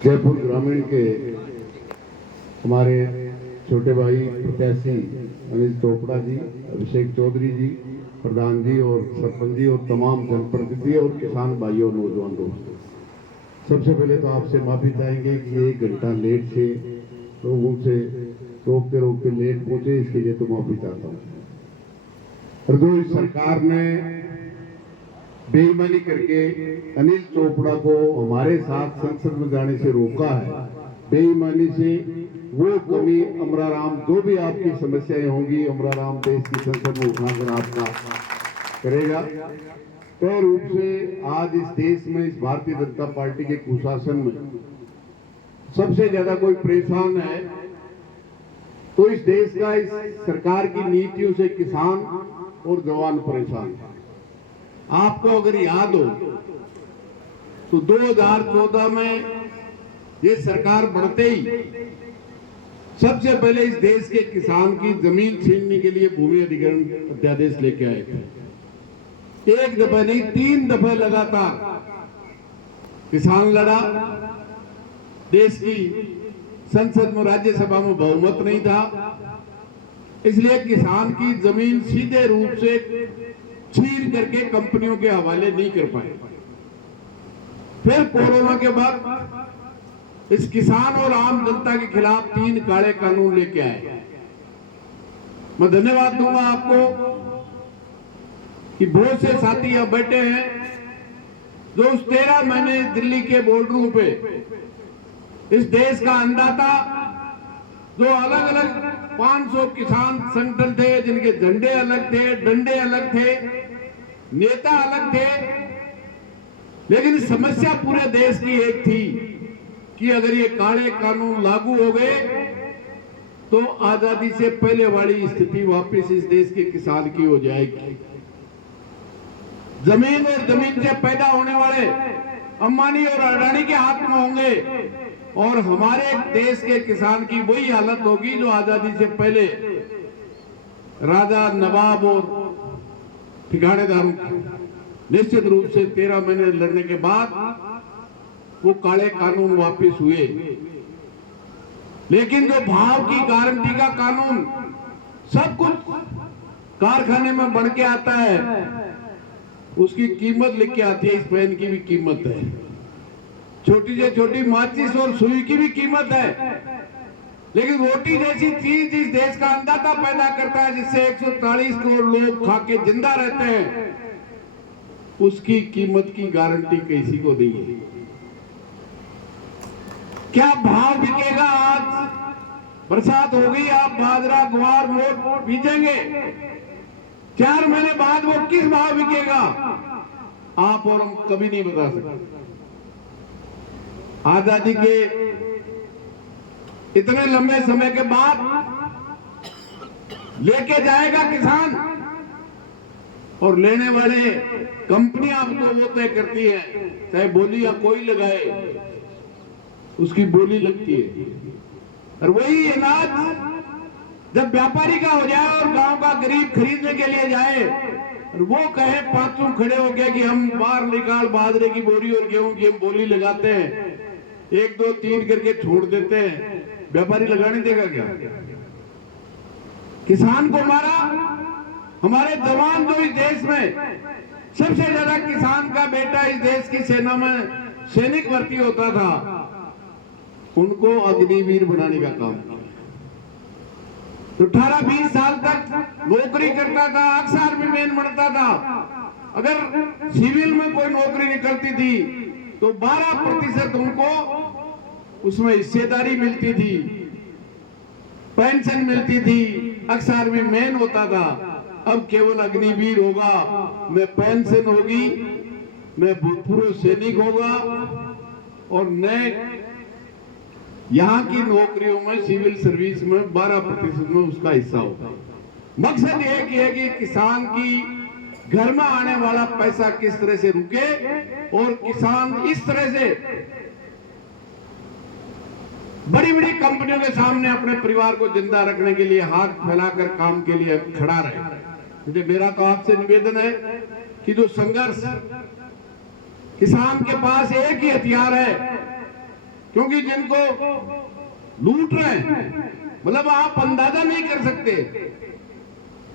जयपुर ग्रामीण के हमारे छोटे भाई प्रत्याशी अनिल चोपड़ा जी, अभिषेक चौधरी जी, प्रधान जी और सरपंच जी और तमाम जनप्रतिनिधि और किसान भाइयों और नौजवान दोस्तों, सबसे पहले तो आपसे माफी चाहेंगे कि 1 घंटा लेट से लोगों से रोकते रोकते लेट पहुंचे, इसके लिए तो माफी चाहता हूँ। और जो इस सरकार ने बेईमानी करके अनिल चोपड़ा को हमारे साथ संसद में जाने से रोका है, बेईमानी से वो कमी अमराराम, जो भी आपकी समस्याएं होंगी अमराराम देश की संसद में उठाकर आपका करेगा। तय रूप से आज इस देश में, इस भारतीय जनता पार्टी के कुशासन में सबसे ज्यादा कोई परेशान है तो इस देश का, इस सरकार की नीतियों से किसान और जवान परेशान है। आपको अगर याद हो तो 2014 में ये सरकार बढ़ते ही सबसे पहले इस देश के किसान की जमीन छीनने के लिए भूमि अधिग्रहण अध्यादेश लेके आए थे। 1 दफा नहीं 3 दफे लगातार किसान लड़ा। देश की संसद में, राज्यसभा में बहुमत नहीं था, इसलिए किसान की जमीन सीधे रूप से छीन करके कंपनियों के हवाले नहीं कर पाए। फिर कोरोना के बाद इस किसान और आम जनता के खिलाफ 3 काले कानून लेके आए। मैं धन्यवाद दूंगा आपको कि बहुत से साथी यहां बैठे हैं जो उस 13 महीने दिल्ली के बोर्डरूम पे इस देश का अन्नदाता, जो अलग अलग 500 किसान संगठन थे, जिनके झंडे अलग थे, डंडे अलग थे, नेता अलग थे, लेकिन समस्या पूरे देश की एक थी कि अगर ये काले कानून लागू हो गए तो आजादी से पहले वाली स्थिति वापस इस देश के किसान की हो जाएगी। जमीन और जमीन से पैदा होने वाले अंबानी और अडानी के हाथ में होंगे और हमारे देश के किसान की वही हालत होगी जो आजादी से पहले राजा, नवाब और ठिकानेदारों की। निश्चित रूप से 13 महीने लड़ने के बाद वो काले कानून वापस हुए, लेकिन जो भाव की गारंटी का कानून सब कुछ कारखाने में बढ़ के आता है, उसकी कीमत लिख के आती है। इस पेन की भी कीमत है, छोटी से छोटी माचिस और सुई की भी कीमत है, लेकिन रोटी जैसी चीज इस देश का अन्नदाता पैदा करता है, जिससे 140 करोड़ लोग खा के जिंदा रहते हैं, उसकी कीमत की गारंटी किसी को नहीं है। क्या भाव बिकेगा? आज बरसात हो गई, आप बाजरा, ग्वार, मोट बीजेंगे, 4 महीने बाद वो किस भाव बिकेगा आप और हम कभी नहीं बता सकते। आजादी के इतने लंबे समय के बाद लेके जाएगा किसान, और लेने वाले कंपनियां तो वो तय करती है, चाहे बोली या कोई लगाए, उसकी बोली लगती है। और वही अनाज जब व्यापारी का हो जाए और गांव का गरीब खरीदने के लिए जाए और वो कहे पांचों खड़े हो गए कि हम बाहर निकाल बाजरे की बोरी और गेहूं की हम बोली लगाते हैं, 1 2 3 करके छोड़ देते हैं, व्यापारी लगाने देगा क्या? किसान को मारा। हमारे जवान जो इस देश में सबसे ज्यादा किसान का बेटा इस देश की सेना में सैनिक भर्ती होता था, उनको अग्निवीर बनाने का काम किया। तो 18-20 साल तक नौकरी करता था, अक्सर में मेन बनता था। अगर सिविल में कोई नौकरी निकलती थी तो 12% उनको उसमें हिस्सेदारी मिलती थी, पेंशन मिलती थी, अक्सर में मेन होता था। अब केवल अग्निवीर होगा, न पेंशन होगी, न भूतपूर्व सैनिक होगा, और न यहां की नौकरियों में, सिविल सर्विस में 12% में उसका हिस्सा होगा। मकसद एक ही है कि किसान की घर में आने वाला पैसा किस तरह से रुके और किसान इस तरह से बड़ी बड़ी कंपनियों के सामने अपने परिवार को जिंदा रखने के लिए हाथ फैलाकर काम के लिए खड़ा रहे। मुझे मेरा तो आपसे निवेदन है कि जो संघर्ष, किसान के पास एक ही हथियार है क्योंकि जिनको लूट रहे हैं, मतलब आप अंदाजा नहीं कर सकते।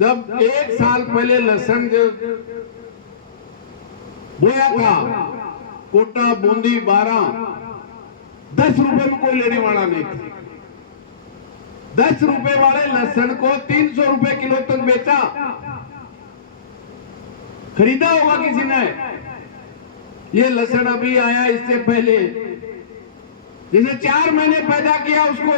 जब 1 साल पहले लहसुन जो बोया था, कोटा बूंदी 12, 10 रुपए में कोई लेने वाला नहीं था। 10 रुपए वाले लहसुन को 300 रुपए किलो तक बेचा। खरीदा होगा किसी ने। ये लहसुन अभी आया, इससे पहले जिसने 4 महीने पैदा किया उसको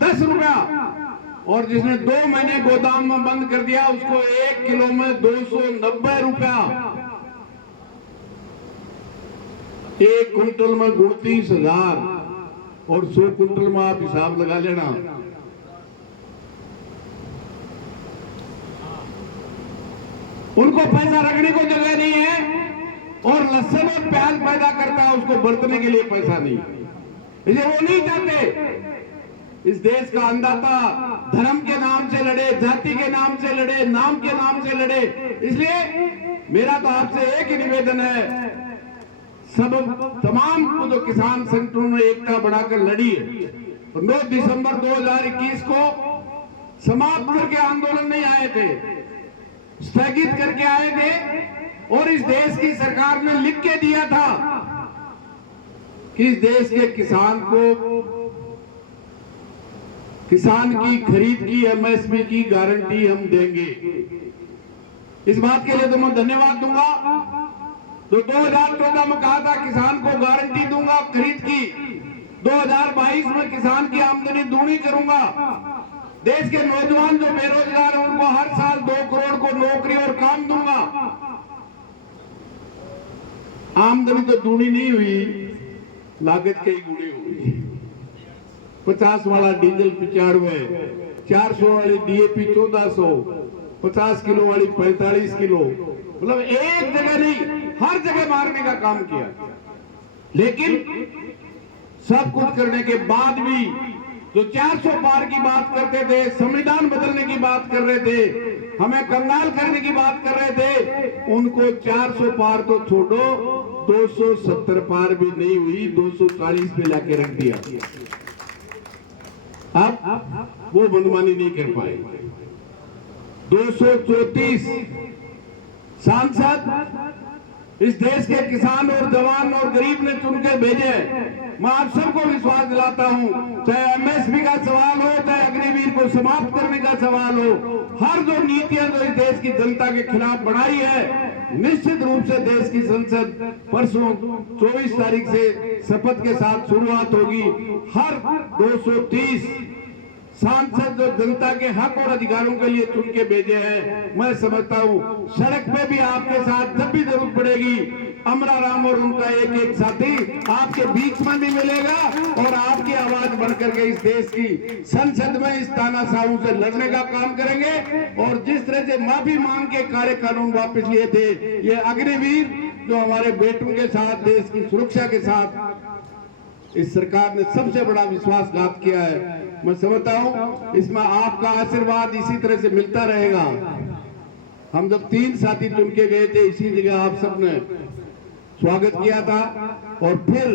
10 रुपया, और जिसने 2 महीने गोदाम में बंद कर दिया उसको 1 किलो में 290 रुपया। 1 कुंटल में 29,000 और 100 कुंटल में आप हिसाब लगा लेना। उनको पैसा रखने को जगह नहीं है, और लहसुन और प्याज पैदा करता है उसको बरतने के लिए पैसा नहीं। इसलिए वो नहीं चाहते इस देश का अन्नदाता धर्म के नाम से लड़े, जाति के नाम से लड़े, नाम के नाम से लड़े। इसलिए मेरा तो आपसे एक ही निवेदन है, सब तमाम को जो किसान संगठनों ने एकता बढ़ाकर लड़ी है, 9 दिसंबर 2021 को समाप्त करके आंदोलन नहीं आए थे, स्थगित करके आए थे। और इस देश की सरकार ने लिख के दिया था कि इस देश के किसान को किसान की खरीद की एमएसपी की गारंटी हम देंगे। इस बात के लिए तो मैं धन्यवाद दूंगा। तो 2014 में कहा था किसान को गारंटी दूंगा खरीद की, 2022 में किसान की आमदनी दूनी करूंगा। देश के नौजवान जो बेरोजगार हैं उनको हर साल 2 करोड़ को नौकरी और काम दूंगा। आमदनी तो दूनी नहीं हुई, लागत कई गुनी हुई। 50 वाला डीजल 95, 400 वाली डीएपी 1400, 50 किलो वाली 45 किलो, मतलब एक जगह नहीं हर जगह मारने का काम किया। लेकिन सब कुछ करने के बाद भी जो 400 पार की बात करते थे, संविधान बदलने की बात कर रहे थे, हमें कंगाल करने की बात कर रहे थे, उनको 400 पार तो छोड़ो 270 पार भी नहीं हुई, 240 पे लाके रख दिया। अब वो मनमानी नहीं कर पाए। 234 सांसद इस देश के किसान और जवान और गरीब ने चुन के भेजे। मैं आप सबको विश्वास दिलाता हूं, चाहे एमएसपी का सवाल हो, चाहे अग्निवीर को समाप्त करने का सवाल हो, हर जो नीतियां जो इस देश की जनता के खिलाफ बनाई है, निश्चित रूप से देश की संसद परसों 24 तारीख से शपथ के साथ शुरुआत होगी। हर 230 सांसद जो जनता के हक और अधिकारों के लिए चुन के भेजे हैं, मैं समझता हूं सड़क पे भी आपके साथ जब भी जरूरत पड़ेगी, अमरा राम और उनका एक साथी आपके बीच में भी मिलेगा और आपकी आवाज बनकर के इस देश की संसद में इस तानाशाहों से लड़ने का काम करेंगे। और जिस तरह से माफी मांग के कार्य कानून वापस लिए थे, ये अग्निवीर जो हमारे बेटों के साथ देश की सुरक्षा के साथ इस सरकार ने सबसे बड़ा विश्वासघात किया है। मैं समझता हूं इसमें आपका आशीर्वाद इसी तरह से मिलता रहेगा। हम जब 3 साथी चुन के गए थे, इसी जगह आप सबने स्वागत किया था। और फिर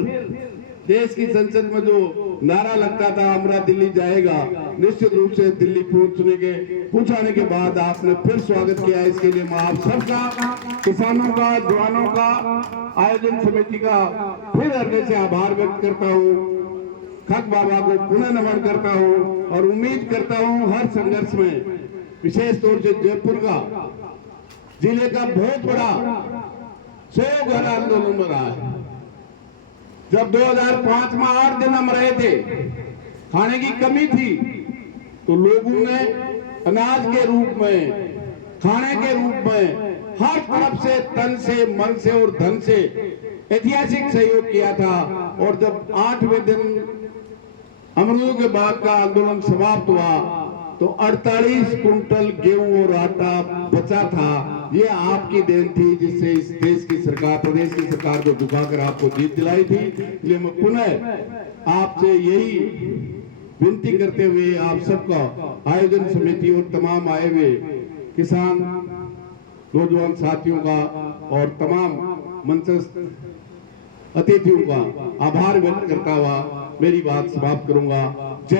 देश की संसद में जो नारा लगता था, अमरा दिल्ली जाएगा, निश्चित रूप से दिल्ली पहुंचाने के बाद आपने फिर स्वागत किया। इसके लिए मैं आप सबका, किसानों का, जवानों का, आयोजन समिति का फिर हृदय से आभार व्यक्त करता हूँ। खक बाबा को पुनः नमन करता हूँ और उम्मीद करता हूँ हर संघर्ष में, विशेष तौर से जयपुर का जिले का बहुत बड़ा 100 घर आंदोलन में रहा है। जब 2005 में 8 दिन हम रहे थे, खाने की कमी थी, तो लोगों ने अनाज के रूप में, खाने के रूप में हर तरफ से, तन से, मन से और धन से ऐतिहासिक सहयोग किया था। और जब 8वें दिन अमरूदों के बाग का आंदोलन समाप्त हुआ तो 48 कुंटल गेहूं और आटा बचा था। ये आपकी देन थी, जिससे इस देश की सरकार, प्रदेश की सरकार को झुकाकर आपको जीत दिलाई थी। इसलिए मैं पुनः आपसे यही विनती करते हुए आप सबका, आयोजन समिति और तमाम आए हुए किसान नौजवान साथियों का और तमाम मंचस्थ अतिथियों का आभार व्यक्त करता हुआ मेरी बात समाप्त करूंगा। जय